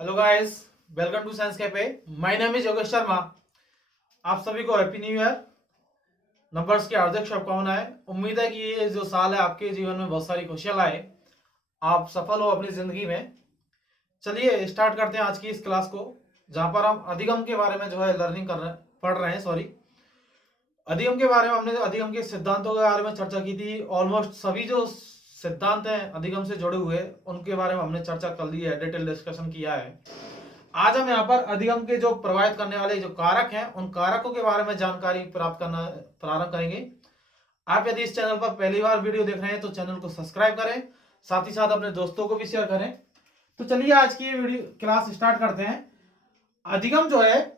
Hello guys, welcome to Science Cafe. My name is Yogesh Sharma. आप सभी को हैप्पी न्यू ईयर। नंबर्स की हार्दिक शुभकामनाएं। उम्मीद है कि ये जो साल है आपके जीवन में बहुत सारी खुशियां लाए, आप सफल हो अपनी जिंदगी में। चलिए स्टार्ट करते हैं आज की इस क्लास को, जहां पर हम अधिगम के बारे में जो है लर्निंग कर रहे हैं, पढ़ रहे हैं। सॉरी, अधिगम के बारे में हमने अधिगम के सिद्धांतों के बारे में चर्चा की थी। ऑलमोस्ट सभी जो सिद्धांत हैं अधिगम से जुड़े हुए, उनके बारे में हमने चर्चा कर ली है, डिटेल डिस्कशन किया है। आज हम यहाँ पर अधिगम के जो प्रभावित करने वाले जो कारक हैं, उन कारकों के बारे में जानकारी प्राप्त करना प्रारंभ करेंगे। आप यदि इस चैनल पर पहली बार वीडियो देख रहे हैं तो चैनल को सब्सक्राइब करें, साथ ही साथ अपने दोस्तों को भी शेयर करें। तो चलिए आज की ये वीडियो क्लास स्टार्ट करते हैं। अधिगम जो है,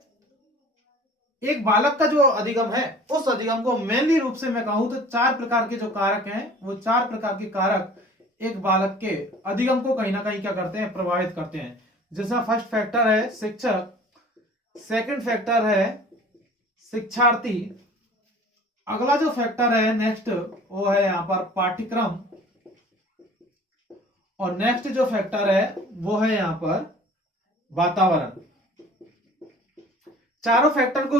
एक बालक का जो अधिगम है, उस अधिगम को मेनली रूप से मैं कहूं तो चार प्रकार के जो कारक हैं, वो चार प्रकार के कारक एक बालक के अधिगम को कहीं ना कहीं क्या करते हैं, प्रभावित करते हैं। जैसा फर्स्ट फैक्टर है शिक्षक, सेकंड फैक्टर है शिक्षार्थी, अगला जो फैक्टर है नेक्स्ट वो है यहां पर पाठ्यक्रम, और नेक्स्ट जो फैक्टर है वो है यहां पर वातावरण। चारों फैक्टर को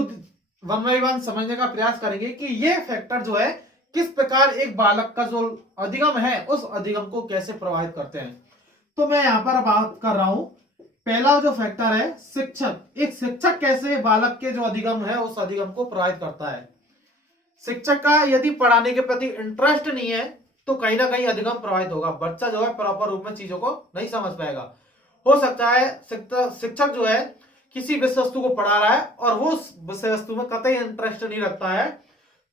वन बाई वन समझने का प्रयास करेंगे कि ये फैक्टर जो है किस प्रकार एक बालक का जो अधिगम है उस अधिगम को कैसे प्रभावित करते हैं। तो मैं यहां पर बात कर रहा हूं, पहला जो फैक्टर है शिक्षक। एक शिक्षक कैसे बालक के जो अधिगम है उस अधिगम को प्रभावित करता है। शिक्षक का यदि पढ़ाने के प्रति इंटरेस्ट नहीं है तो कहीं ना कहीं अधिगम प्रभावित होगा। बच्चा जो है प्रॉपर रूप में चीजों को नहीं समझ पाएगा। हो सकता है शिक्षक जो है किसी विषय वस्तु को पढ़ा रहा है और वो उस विषय वस्तु में कतई इंटरेस्ट नहीं रखता है,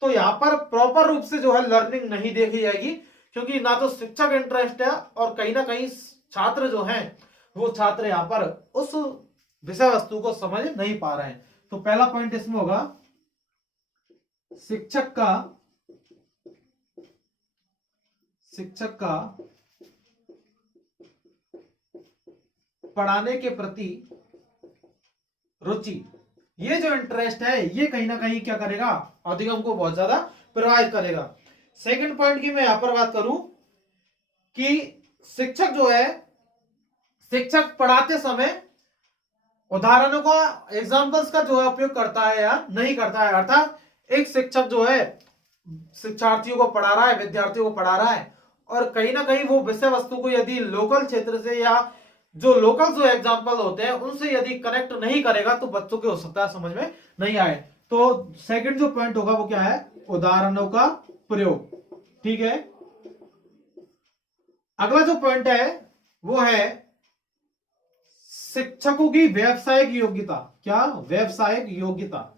तो यहाँ पर प्रॉपर रूप से जो है लर्निंग नहीं देखी जाएगी, क्योंकि ना तो शिक्षक इंटरेस्ट है और कहीं ना कहीं छात्र जो हैं वो छात्र यहाँ पर उस विषय वस्तु को समझ नहीं पा रहे हैं। तो पहला पॉइंट इसमें होगा शिक्षक का पढ़ाने के प्रति रुचि। ये जो इंटरेस्ट है ये कहीं ना कहीं क्या करेगा, अधिगम को बहुत ज्यादा प्रभावित करेगा। सेकंड पॉइंट की मैं यहां पर बात करूं कि शिक्षक जो है, शिक्षक पढ़ाते समय उदाहरणों का, एग्जाम्पल्स का जो है उपयोग करता है या नहीं करता है। अर्थात एक शिक्षक जो है शिक्षार्थियों को पढ़ा रहा है, विद्यार्थियों को पढ़ा रहा है, और कहीं ना कहीं वो विषय वस्तु को यदि लोकल क्षेत्र से या जो लोकल जो एग्जाम्पल होते हैं उनसे यदि कनेक्ट नहीं करेगा तो बच्चों के हो सकता है समझ में नहीं आए। तो सेकंड जो पॉइंट होगा वो क्या है, उदाहरणों का प्रयोग। ठीक है, अगला जो पॉइंट है वो है शिक्षकों की व्यावसायिक योग्यता। क्या? व्यावसायिक योग्यता।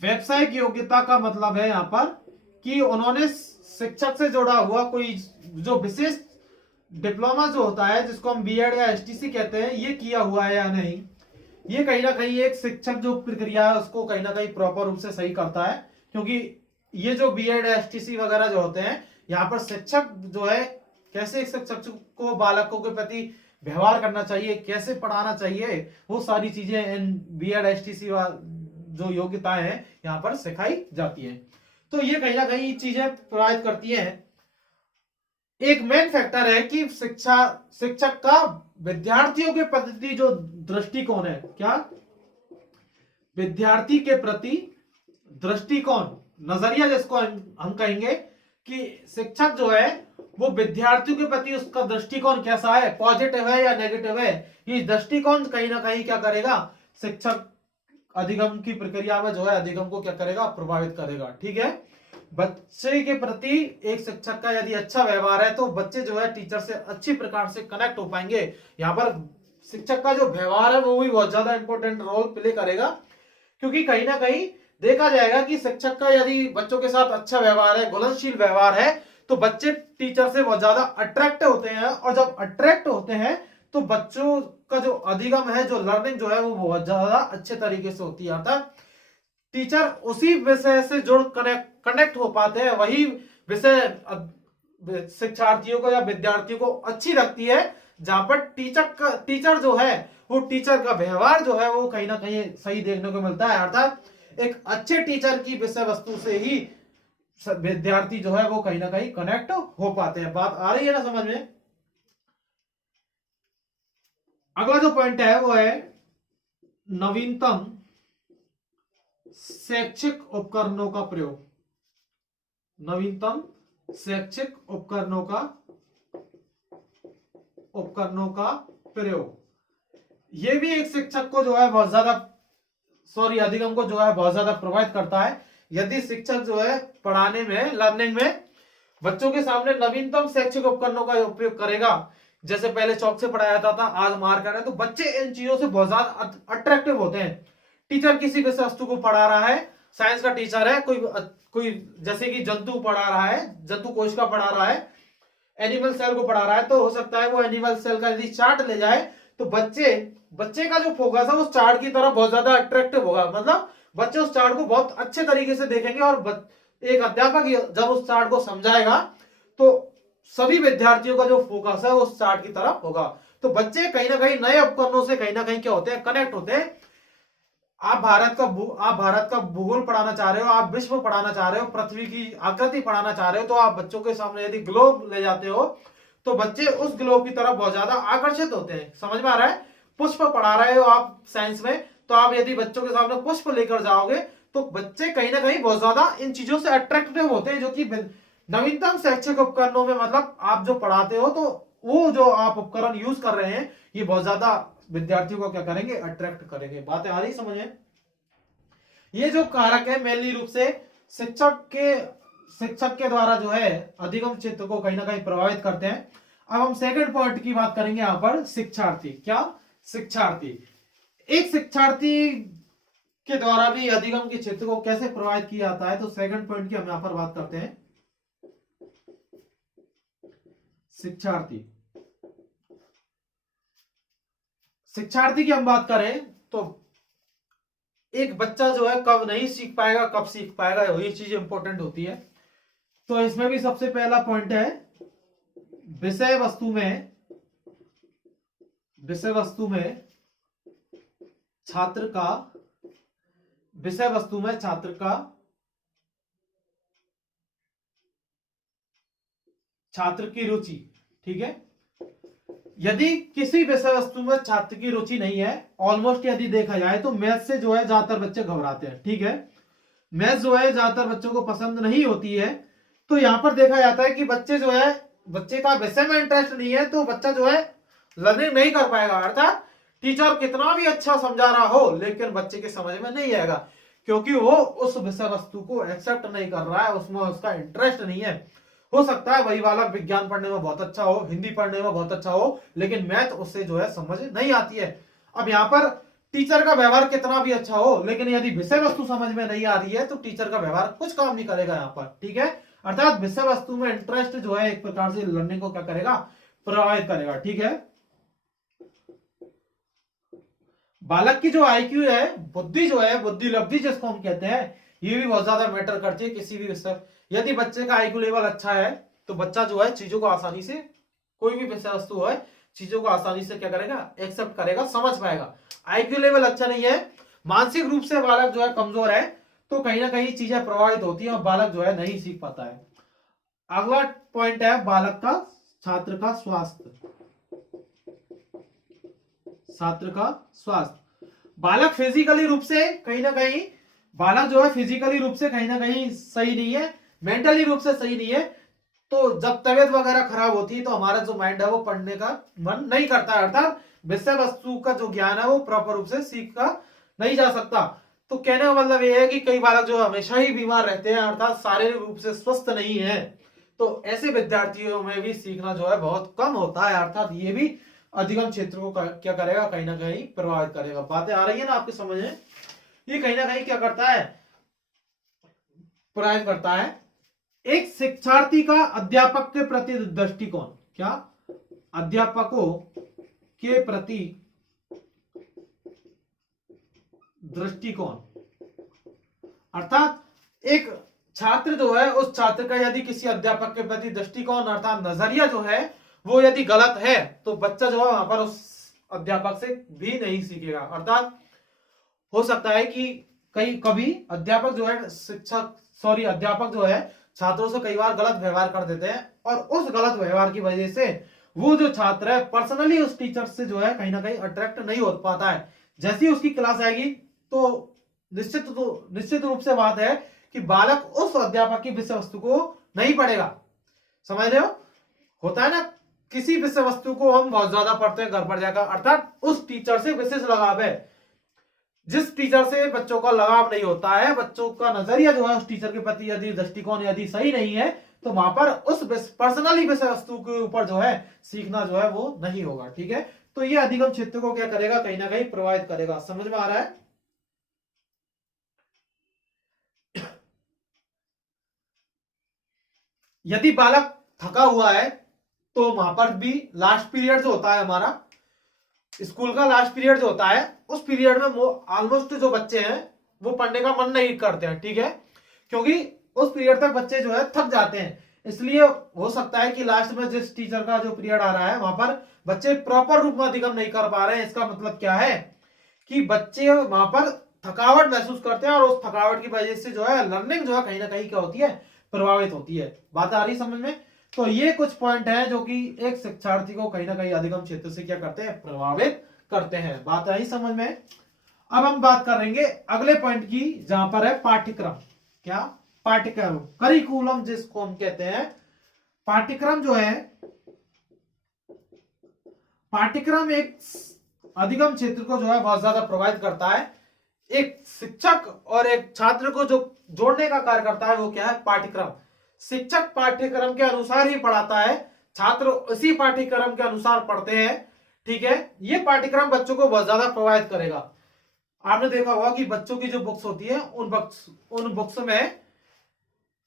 व्यावसायिक योग्यता का मतलब है यहां पर कि उन्होंने शिक्षक से जुड़ा हुआ कोई जो विशेष डिप्लोमा जो होता है, जिसको हम बीएड या एसटीसी कहते हैं, ये किया हुआ है या नहीं। ये कहीं ना कहीं एक शिक्षक जो प्रक्रिया है उसको कहीं ना कहीं प्रॉपर रूप से सही करता है, क्योंकि ये जो बीएड एसटीसी वगैरह जो होते हैं, यहाँ पर शिक्षक जो है कैसे एक शिक्षक को बालकों के प्रति व्यवहार करना चाहिए, कैसे पढ़ाना चाहिए, वो सारी चीजें इन बीएड एसटीसी जो योग्यताएं हैं यहाँ पर सिखाई जाती है। तो ये कहीं ना कहीं चीजें प्रभावित करती हैं। एक मेन फैक्टर है कि शिक्षक का विद्यार्थियों के प्रति जो दृष्टिकोण है, क्या? विद्यार्थी के प्रति दृष्टिकोण, नजरिया, जिसको हम कहेंगे कि शिक्षक जो है वो विद्यार्थियों के प्रति उसका दृष्टिकोण कैसा है, पॉजिटिव है या नेगेटिव है। ये दृष्टिकोण कहीं ना कहीं क्या करेगा, शिक्षक अधिगम की प्रक्रिया में जो है अधिगम को क्या करेगा, प्रभावित करेगा। ठीक है, बच्चे के प्रति एक शिक्षक का यदि अच्छा व्यवहार है तो बच्चे जो है टीचर से अच्छी प्रकार से कनेक्ट हो पाएंगे। यहाँ पर शिक्षक का जो व्यवहार है वो भी बहुत ज्यादा इंपॉर्टेंट रोल प्ले करेगा, क्योंकि कहीं ना कहीं देखा जाएगा कि शिक्षक का यदि बच्चों के साथ अच्छा व्यवहार है, घुलनशील व्यवहार है, तो बच्चे टीचर से बहुत ज्यादा अट्रैक्ट होते हैं, और जब अट्रैक्ट होते हैं तो बच्चों का जो अधिगम है, जो लर्निंग जो है वो बहुत ज्यादा अच्छे तरीके से होती है। अर्थात टीचर उसी विषय से जुड़ कनेक्ट हो पाते हैं, वही विषय शिक्षार्थियों को या विद्यार्थियों को अच्छी लगती है, जहां पर टीचर जो है वो टीचर का व्यवहार जो है वो कहीं ना कहीं सही देखने को मिलता है। अर्थात एक अच्छे टीचर की विषय वस्तु से ही विद्यार्थी जो है वो कहीं ना कहीं कनेक्ट हो पाते हैं। बात आ रही है ना समझ में? अगला जो पॉइंट है वो है नवीनतम शैक्षिक उपकरणों का प्रयोग। नवीनतम शैक्षिक उपकरणों का प्रयोग। ये भी एक शिक्षक को जो है बहुत ज्यादा अधिगम को जो है बहुत ज्यादा प्रभावित करता है। यदि शिक्षक जो है पढ़ाने में, लर्निंग में बच्चों के सामने नवीनतम शैक्षिक उपकरणों का उपयोग करेगा, जैसे पहले चौक से पढ़ाया जाता था, आज मार्कर है, तो बच्चे इन चीजों से बहुत ज्यादा अट्रैक्टिव होते हैं। टीचर किसी विषय वस्तु को पढ़ा रहा है, साइंस का टीचर है, कोई जैसे कि जंतु पढ़ा रहा है, जंतु कोशिका पढ़ा रहा है, एनिमल सेल को पढ़ा रहा है, तो हो सकता है वो एनिमल सेल का यदि चार्ट ले जाए तो बच्चे का जो फोकस है उस चार्ट की तरफ बहुत ज्यादा अट्रैक्टिव होगा। मतलब बच्चे उस चार्ट को बहुत अच्छे तरीके से देखेंगे और एक अध्यापक जब उस चार्ट को समझाएगा तो सभी विद्यार्थियों का जो फोकस है उस चार्ट की तरफ होगा। तो बच्चे कहीं ना कहीं नए उपकरणों से कहीं ना कहीं क्या होते हैं, कनेक्ट होते हैं। आप भारत का भूगोल पढ़ाना चाह रहे हो, आप विश्व पढ़ाना चाह रहे हो, पृथ्वी की आकृति पढ़ाना चाह रहे हो, तो आप बच्चों के सामने यदि ग्लोब ले जाते हो तो बच्चे उस ग्लोब की तरफ बहुत ज्यादा आकर्षित होते हैं। समझ में आ रहा है? पुष्प पढ़ा रहे हो आप साइंस में, तो आप यदि बच्चों के सामने पुष्प लेकर जाओगे तो बच्चे कहीं ना कहीं बहुत ज्यादा इन चीजों से अट्रैक्टिव होते हैं, जो कि नवीनतम शैक्षिक उपकरणों में, मतलब आप जो पढ़ाते हो तो वो जो आप उपकरण यूज कर रहे हैं ये बहुत ज्यादा विद्यार्थियों को क्या करेंगे, अट्रैक्ट करेंगे। बातें आ रही समझ में? ये जो कारक है मेनली रूप से शिक्षक के द्वारा जो है अधिगम क्षेत्र को कहीं ना कहीं प्रभावित करते हैं। अब हम सेकंड पॉइंट की बात करेंगे यहां पर, शिक्षार्थी। क्या? शिक्षार्थी। एक शिक्षार्थी के द्वारा भी अधिगम के क्षेत्र को कैसे प्रभावित किया जाता है, तो सेकंड पॉइंट की हम यहां पर बात करते हैं। शिक्षार्थी की हम बात करें तो एक बच्चा जो है कब नहीं सीख पाएगा, कब सीख पाएगा, वही चीज इंपॉर्टेंट होती है। तो इसमें भी सबसे पहला पॉइंट है विषय वस्तु में छात्र की रुचि। ठीक है, यदि किसी विषय वस्तु में छात्र की रुचि नहीं है, ऑलमोस्ट यदि देखा जाए तो मैथ से जो है ज्यादातर बच्चे घबराते हैं। ठीक है, मैथ जो है ज्यादातर बच्चों को पसंद नहीं होती है। तो यहां पर देखा जाता है कि बच्चे का विषय में इंटरेस्ट नहीं है तो बच्चा जो है लर्निंग नहीं कर पाएगा। अर्थात टीचर कितना भी अच्छा समझा रहा हो लेकिन बच्चे के समझ में नहीं आएगा, क्योंकि वो उस विषय वस्तु को एक्सेप्ट नहीं कर रहा है, उसमें उसका इंटरेस्ट नहीं है। हो सकता है वही बालक विज्ञान पढ़ने में बहुत अच्छा हो, हिंदी पढ़ने में बहुत अच्छा हो, लेकिन मैथ उससे जो है समझ नहीं आती है। अब यहाँ पर टीचर का व्यवहार कितना भी अच्छा हो, लेकिन यदि विषय वस्तु समझ में नहीं आ रही है तो टीचर का व्यवहार कुछ काम नहीं करेगा यहाँ पर। ठीक है, अर्थात विषय वस्तु में इंटरेस्ट जो है एक प्रकार से लर्निंग को क्या करेगा, प्रभावित करेगा। ठीक है, बालक की जो आईक्यू है, बुद्धि जो है, बुद्धि लब्धि जिसको हम कहते हैं, ये भी बहुत ज्यादा मैटर करती है किसी भी विषय। यदि बच्चे का आईक्यू लेवल अच्छा है तो बच्चा जो है चीजों को आसानी से, कोई भी विषय वस्तु है, चीजों को आसानी से क्या करेगा, एक्सेप्ट करेगा, समझ पाएगा। आईक्यू लेवल अच्छा नहीं है, मानसिक रूप से बालक जो है कमजोर है, तो कहीं ना कहीं चीजें प्रभावित होती है और बालक जो है नहीं सीख पाता है। अगला पॉइंट है छात्र का स्वास्थ्य। बालक फिजिकली रूप से कहीं ना कहीं, बालक जो है फिजिकली रूप से कहीं ना कहीं सही नहीं है, मेंटली रूप से सही नहीं है। तो जब तबीयत वगैरह खराब होती है तो हमारा जो माइंड है वो पढ़ने का मन नहीं करता है, अर्थात विषय वस्तु का जो ज्ञान है वो प्रॉपर रूप से सीखा नहीं जा सकता। तो कहने का मतलब ये है कि कई बालक जो हमेशा ही बीमार रहते हैं, अर्थात शारीरिक रूप से स्वस्थ नहीं है, तो ऐसे विद्यार्थियों में भी सीखना जो है बहुत कम होता है। अर्थात ये भी अधिगम क्षेत्र को क्या करेगा, कहीं ना कहीं प्रभावित करेगा। बातें आ रही है ना आपके समझ में? ये कहीं ना कहीं क्या करता है, प्रभावित करता है। एक शिक्षार्थी का अध्यापक के प्रति दृष्टिकोण। क्या? अध्यापकों के प्रति दृष्टिकोण, अर्थात एक छात्र जो है, उस छात्र का यदि किसी अध्यापक के प्रति दृष्टिकोण अर्थात नजरिया जो है वो यदि गलत है तो बच्चा जो है वहां पर उस अध्यापक से भी नहीं सीखेगा। अर्थात हो सकता है कि कभी अध्यापक जो है अध्यापक जो है छात्रों से कई बार गलत व्यवहार कर देते हैं और उस गलत व्यवहार की वजह से वो जो छात्र है पर्सनली उस टीचर से जो है कहीं ना कहीं अट्रैक्ट नहीं हो पाता है। जैसी उसकी क्लास आएगी तो निश्चित रूप से बात है कि बालक उस अध्यापक की विषय वस्तु को नहीं पढ़ेगा। समझ रहे हो? होता है ना, किसी विषय वस्तु को हम बहुत ज्यादा पढ़ते हैं घर पर जाकर, अर्थात उस टीचर से विशेष लगाव है। जिस टीचर से बच्चों का लगाव नहीं होता है, बच्चों का नजरिया जो है उस टीचर के प्रति यदि दृष्टिकोण यदि सही नहीं है, तो वहां पर उस पर्सनली विषय वस्तु के ऊपर जो है सीखना जो है वो नहीं होगा। ठीक है, तो ये अधिगम क्षेत्र को क्या करेगा, कहीं ना कहीं प्रभावित करेगा। समझ में आ रहा है? यदि बालक थका हुआ है तो वहां पर भी लास्ट पीरियड जो होता है हमारा स्कूल का, लास्ट पीरियड जो होता है उस पीरियड में ऑलमोस्ट जो बच्चे हैं वो पढ़ने का मन नहीं करते हैं। ठीक है, क्योंकि उस पीरियड तक बच्चे जो है थक जाते हैं। इसलिए हो सकता है कि लास्ट में जिस टीचर का जो पीरियड आ रहा है वहां पर बच्चे प्रॉपर रूप में अधिगम नहीं कर पा रहे हैं। इसका मतलब क्या है कि बच्चे वहां पर थकावट महसूस करते हैं और उस थकावट की वजह से जो है लर्निंग जो है कहीं ना कहीं क्या होती है, प्रभावित होती है। बात आ रही समझ में? तो ये कुछ पॉइंट हैं जो कि एक शिक्षार्थी को कहीं ना कहीं अधिगम क्षेत्र से क्या करते हैं, प्रभावित करते हैं। बात आई समझ में? अब हम बात करेंगे अगले पॉइंट की, जहां पर है पाठ्यक्रम। क्या? पाठ्यक्रम, करिकुलम जिसको हम कहते हैं। पाठ्यक्रम जो है, पाठ्यक्रम एक अधिगम क्षेत्र को जो है बहुत ज्यादा प्रभावित करता है। एक शिक्षक और एक छात्र को जो जोड़ने का कार्य करता है वो क्या है, पाठ्यक्रम। शिक्षक पाठ्यक्रम के अनुसार ही पढ़ाता है, छात्र उसी पाठ्यक्रम के अनुसार पढ़ते हैं। ठीक है, ये पाठ्यक्रम बच्चों को बहुत ज्यादा प्रभावित करेगा। आपने देखा होगा कि बच्चों की जो बुक्स होती है उन बुक्स में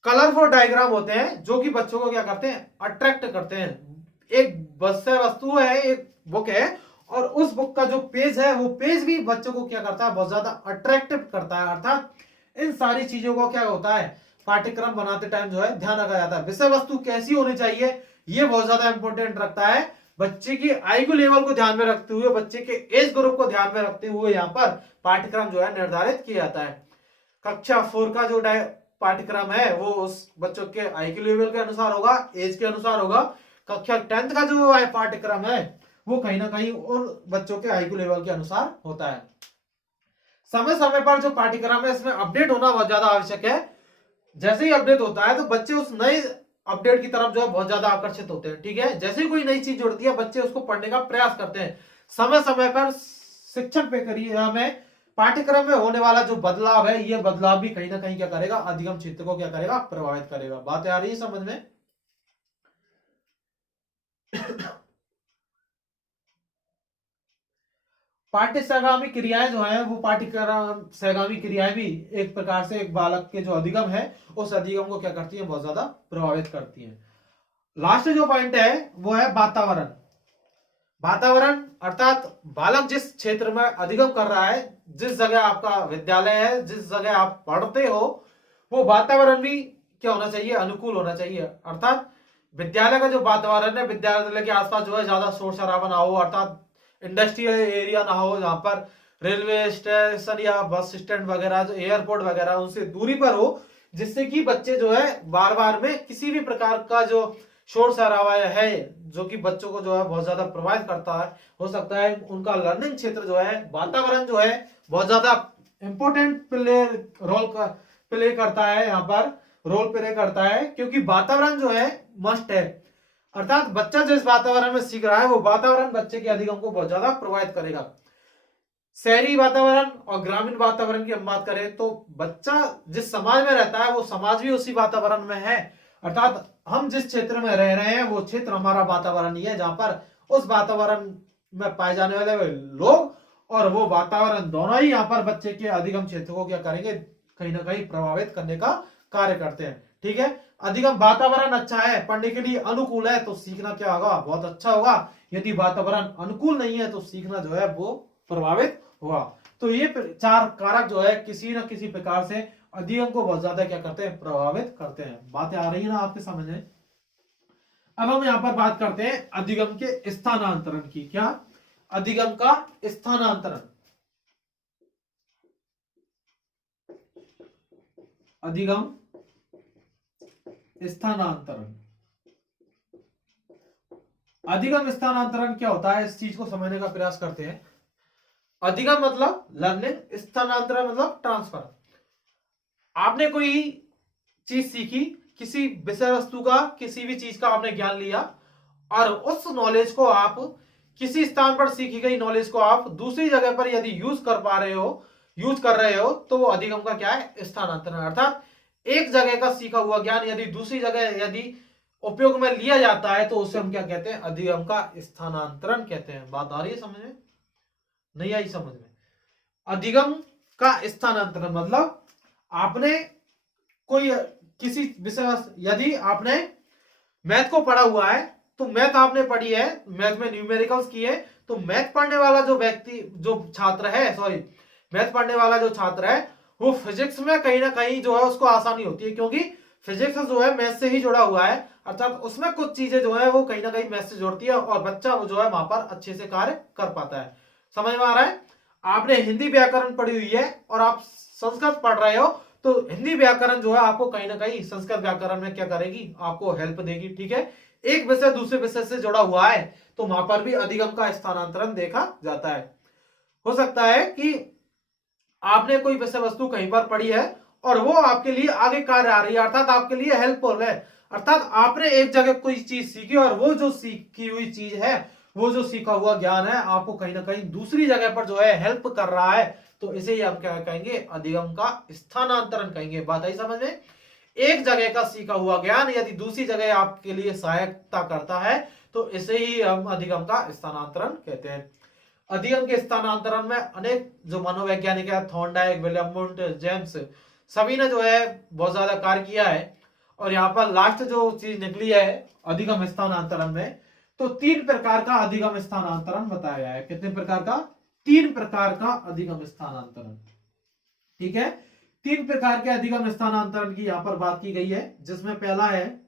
कलरफुल डायग्राम होते हैं जो कि बच्चों को क्या करते हैं, अट्रैक्ट करते हैं। एक विषय वस्तु है, एक बुक है, और उस बुक का जो पेज है वो पेज भी बच्चों को क्या करता है, बहुत ज्यादा अट्रैक्टिव करता है। अर्थात इन सारी चीजों को क्या होता है, पाठ्यक्रम बनाते टाइम जो है ध्यान रखा जाता है। विषय वस्तु कैसी होनी चाहिए ये बहुत ज्यादा इंपॉर्टेंट रखता है। बच्चे की आईक्यू लेवल को ध्यान में रखते हुए, बच्चे के एज ग्रुप को ध्यान में रखते हुए यहाँ पर पाठ्यक्रम जो है निर्धारित किया जाता है। कक्षा 4 का जो पाठ्यक्रम है वो उस बच्चों के आईक्यू लेवल के अनुसार होगा, एज के अनुसार होगा। कक्षा 10th का जो पाठ्यक्रम है वो कहीं ना कहीं उन बच्चों के आईक्यू लेवल के अनुसार होता है। समय समय पर जो पाठ्यक्रम है इसमें अपडेट होना बहुत ज्यादा आवश्यक है। जैसे ही अपडेट होता है तो बच्चे उस नए अपडेट की तरफ जो है बहुत ज्यादा आकर्षित होते हैं। ठीक है, जैसे ही कोई नई चीज जुड़ती है बच्चे उसको पढ़ने का प्रयास करते हैं। समय समय पर शिक्षण प्रक्रिया में पाठ्यक्रम में होने वाला जो बदलाव है ये बदलाव भी कहीं ना कहीं क्या करेगा, अधिगम क्षेत्र को क्या करेगा, प्रभावित करेगा। बात आ रही है समझ में? पाठ्य सहगामी क्रियाएं जो है वो पाठ्यक्रम सहगामी क्रियाएं भी एक प्रकार से एक बालक के जो अधिगम है उस अधिगम को क्या करती है, बहुत ज्यादा प्रभावित करती है। लास्ट जो पॉइंट है वो है वातावरण। वातावरण अर्थात बालक जिस क्षेत्र में अधिगम कर रहा है, जिस जगह आपका विद्यालय है, जिस जगह आप पढ़ते हो, वो वातावरण भी क्या होना चाहिए, अनुकूल होना चाहिए। अर्थात विद्यालय का जो वातावरण है, विद्यालय के आसपास जो है ज्यादा शोर शराबा ना हो, अर्थात इंडस्ट्रियल एरिया ना हो, जहां पर रेलवे स्टेशन या बस स्टैंड वगैरह, जो एयरपोर्ट वगैरह उनसे दूरी पर हो, जिससे कि बच्चे जो है बार बार में किसी भी प्रकार का जो शोर शराबा है जो कि बच्चों को जो है बहुत ज्यादा प्रभावित करता है, हो सकता है उनका लर्निंग क्षेत्र जो है, वातावरण जो है बहुत ज्यादा इंपॉर्टेंट प्ले करता है, यहाँ पर रोल प्ले करता है, क्योंकि वातावरण जो है मस्ट है। अर्थात बच्चा जिस वातावरण में सीख रहा है वो वातावरण बच्चे के अधिगम को बहुत ज्यादा प्रभावित करेगा। शहरी वातावरण और ग्रामीण वातावरण की हम बात करें तो बच्चा जिस समाज में रहता है वो समाज भी उसी वातावरण में है। अर्थात हम जिस क्षेत्र में रह रहे हैं वो क्षेत्र हमारा वातावरण ही है, जहां पर उस वातावरण में पाए जाने वाले लोग और वो वातावरण दोनों ही यहाँ पर बच्चे के अधिगम क्षेत्र को क्या करेंगे, कहीं ना कहीं प्रभावित करने का कार्य करते हैं। ठीक है, अधिगम वातावरण अच्छा है, पढ़ने के लिए अनुकूल है तो सीखना क्या होगा, बहुत अच्छा होगा। यदि वातावरण अनुकूल नहीं है तो सीखना जो है वो प्रभावित होगा। तो ये 4 कारक जो है किसी न किसी प्रकार से अधिगम को बहुत ज्यादा क्या करते हैं, प्रभावित करते हैं। बातें आ रही है ना आपके समझ में? अब हम यहां पर बात करते हैं अधिगम के स्थानांतरण की। क्या? अधिगम का स्थानांतरण। अधिगम स्थानांतरण। अधिगम स्थानांतरण क्या होता है, इस चीज को समझने का प्रयास करते हैं। अधिगम मतलब लर्निंग, स्थानांतरण मतलब ट्रांसफर। आपने कोई चीज सीखी, किसी विषय वस्तु का, किसी भी चीज का आपने ज्ञान लिया, और उस नॉलेज को आप, किसी स्थान पर सीखी गई नॉलेज को आप दूसरी जगह पर यदि यूज कर पा रहे हो, यूज कर रहे हो, तो वो अधिगम का क्या है, स्थानांतरण। अर्थात एक जगह का सीखा हुआ ज्ञान यदि दूसरी जगह यदि उपयोग में लिया जाता है, तो उसे हम क्या कहते हैं, अधिगम का स्थानांतरण कहते हैं। बात आ रही है समझ में, नहीं आई समझ में? अधिगम का स्थानांतरण मतलब आपने कोई किसी विषय, यदि आपने मैथ को पढ़ा हुआ है, तो मैथ आपने पढ़ी है, मैथ में न्यूमेरिकल्स की है, तो मैथ पढ़ने वाला जो व्यक्ति, जो छात्र है, सॉरी, मैथ पढ़ने वाला जो छात्र है, वो फिजिक्स में कहीं ना कहीं जो है उसको आसानी होती है, क्योंकि फिजिक्स जो है मैथ से ही जुड़ा हुआ है। अर्थात उसमें कुछ चीजें जो है वो कहीं ना कहीं मैथ से जुड़ती है, और बच्चा वो जो है वहां पर अच्छे से कार्य कर पाता है। समझ में आ रहा है? आपने हिंदी व्याकरण पढ़ी हुई है और आप संस्कृत पढ़ रहे हो, तो हिंदी व्याकरण जो है आपको कहीं ना कहीं संस्कृत व्याकरण में क्या करेगी, आपको हेल्प देगी। ठीक है, एक विषय दूसरे विषय से जुड़ा हुआ है, तो वहां पर भी अधिगम का स्थानांतरण देखा जाता है। हो सकता है कि आपने कोई विषय वस्तु कहीं पर पढ़ी है और वो आपके लिए आगे कार्य आ रही है, अर्थात आपके लिए हेल्पफुल है। अर्थात आपने एक जगह कोई चीज सीखी और वो जो सीखी हुई चीज है, वो जो सीखा हुआ ज्ञान है, आपको कहीं ना कहीं दूसरी जगह पर जो है हेल्प कर रहा है, तो इसे ही हम क्या कहेंगे, अधिगम का स्थानांतरण कहेंगे। बात आई समझ में? एक जगह का सीखा हुआ ज्ञान यदि दूसरी जगह आपके लिए सहायता करता है, तो इसे ही हम अधिगम का स्थानांतरण कहते हैं। अधिगम के स्थानांतरण में अनेक जो मनोवैज्ञानिक है, थॉर्नडाइक, विलियम वुंट, जेम्स, सभी ने जो है बहुत ज्यादा कार्य किया है। और यहाँ पर लास्ट जो चीज निकली है अधिगम स्थानांतरण में, तो 3 प्रकार का अधिगम स्थानांतरण बताया गया है। कितने प्रकार का? 3 प्रकार का अधिगम स्थानांतरण। ठीक है, 3 प्रकार के अधिगम स्थानांतरण की यहां पर बात की गई है, जिसमें पहला है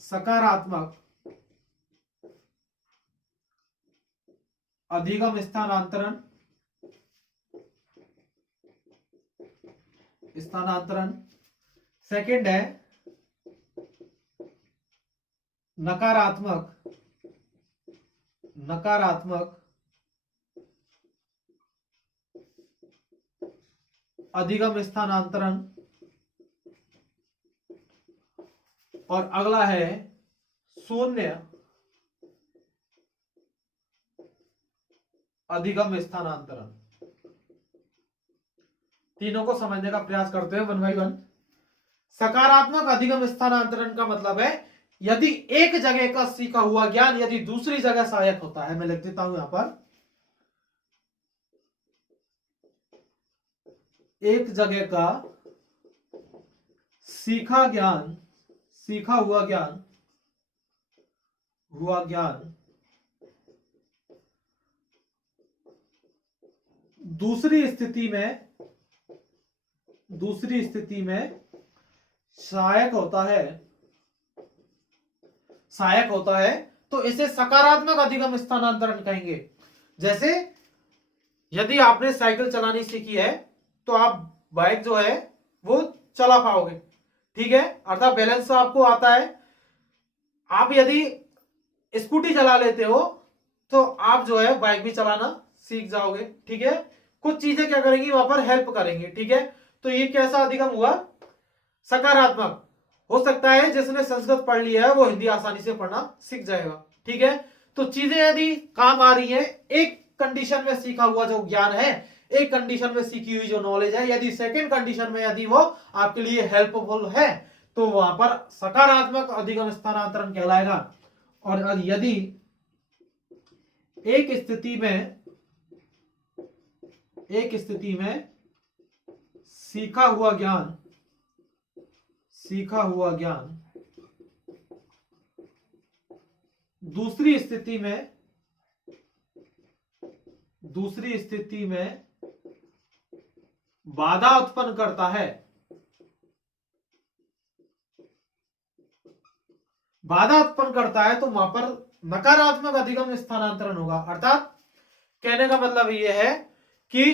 सकारात्मक अधिगम स्थानांतरण, सेकंड है नकारात्मक अधिगम स्थानांतरण, और अगला है शून्य अधिगम स्थानांतरण। तीनों को समझने का प्रयास करते हैं वन बाई वन। सकारात्मक अधिगम स्थानांतरण का मतलब है यदि एक जगह का सीखा हुआ ज्ञान यदि दूसरी जगह सहायक होता है। मैं लिख देता हूं यहां पर, एक जगह का सीखा हुआ ज्ञान दूसरी स्थिति में सहायक होता है, तो इसे सकारात्मक अधिगम स्थानांतरण कहेंगे। जैसे यदि आपने साइकिल चलानी सीखी है, तो आप बाइक जो है वो चला पाओगे। ठीक है, अर्थात बैलेंस आपको आता है। आप यदि स्कूटी चला लेते हो, तो आप जो है बाइक भी चलाना सीख जाओगे। ठीक है, कुछ चीजें क्या करेंगी, वहां पर हेल्प करेंगी। ठीक है, तो ये कैसा अधिगम हुआ? सकारात्मक। हो सकता है जिसने संस्कृत पढ़ लिया है वो हिंदी आसानी से पढ़ना सीख जाएगा। ठीक है, तो चीजें यदि काम आ रही है, एक कंडीशन में सीखा हुआ जो ज्ञान है, एक कंडीशन में सीखी हुई जो नॉलेज है, यदि सेकंड कंडीशन में यदि वो आपके लिए हेल्पफुल है, तो वहां पर सकारात्मक अधिगम स्थानांतरण कहलाएगा। और यदि एक स्थिति में सीखा हुआ ज्ञान दूसरी स्थिति में बाधा उत्पन्न करता है, तो वहां पर नकारात्मक अधिगम स्थानांतरण होगा। अर्थात कहने का मतलब यह है कि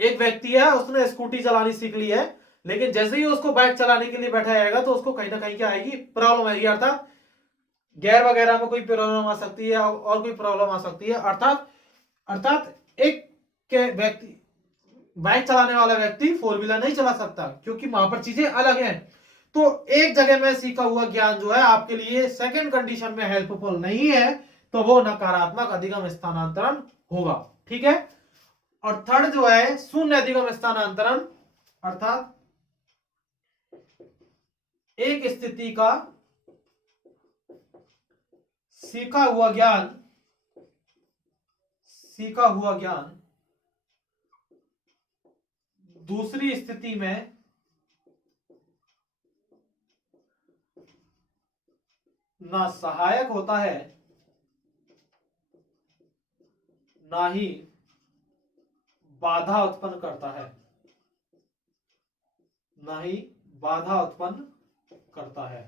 एक व्यक्ति है, उसने स्कूटी चलानी सीख ली है, लेकिन जैसे ही उसको बाइक चलाने के लिए बैठा जाएगा तो उसको कहीं ना कहीं क्या आएगी, प्रॉब्लम आएगी। अर्थात गियर वगैरह में कोई प्रॉब्लम आ सकती है और कोई प्रॉब्लम आ सकती है। अर्थात अर्थात एक के व्यक्ति, बाइक चलाने वाला व्यक्ति फोर व्हीलर नहीं चला सकता, क्योंकि वहां पर चीजें अलग हैं। तो एक जगह में सीखा हुआ ज्ञान जो है आपके लिए सेकंड कंडीशन में हेल्पफुल नहीं है, तो वो नकारात्मक अधिगम स्थानांतरण होगा। ठीक है। और थर्ड जो है शून्य अधिगम स्थानांतरण, अर्थात एक स्थिति का सीखा हुआ ज्ञान दूसरी स्थिति में ना सहायक होता है, ना ही बाधा उत्पन्न करता है, ना ही बाधा उत्पन्न करता है।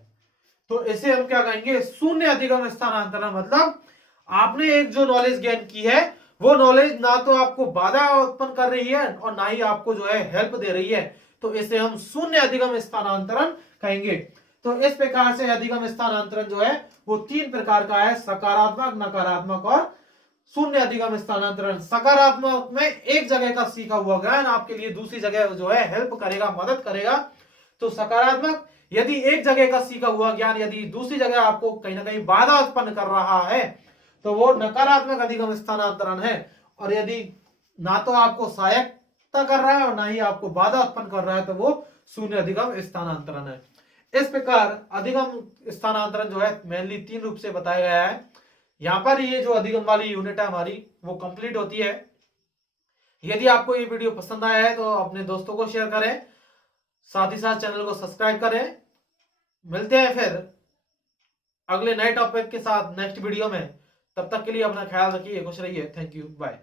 तो इसे हम क्या कहेंगे, शून्य अधिगम स्थानांतरण। मतलब आपने एक जो नॉलेज गेन की है वो नॉलेज ना तो आपको बाधा उत्पन्न कर रही है और ना ही आपको जो है हेल्प दे रही है, तो इसे हम शून्य अधिगम स्थानांतरण कहेंगे। तो इस प्रकार से अधिगम स्थानांतरण जो है वो तीन प्रकार का है, सकारात्मक, नकारात्मक और शून्य अधिगम स्थानांतरण। सकारात्मक में एक जगह का सीखा हुआ ज्ञान आपके लिए दूसरी जगह जो है हेल्प करेगा, मदद करेगा, तो सकारात्मक। यदि एक जगह का सीखा हुआ ज्ञान यदि दूसरी जगह आपको कहीं ना कहीं बाधा उत्पन्न कर रहा है तो वो नकारात्मक अधिगम स्थानांतरण है। और यदि ना तो आपको सहायता कर रहा है और ना ही आपको बाधा उत्पन्न कर रहा है तो वो शून्य अधिगम स्थानांतरण है। इस प्रकार अधिगम स्थानांतरण जो है मेनली तीन रूप से बताया गया है। यहां पर ये जो अधिगम वाली यूनिट है हमारी वो कंप्लीट होती है। यदि आपको ये वीडियो पसंद आया है तो अपने दोस्तों को शेयर करें, साथ ही साथ चैनल को सब्सक्राइब करें। मिलते हैं फिर अगले नए टॉपिक के साथ नेक्स्ट वीडियो में। तब तक के लिए अपना ख्याल रखिए, खुश रहिए। Thank you, bye.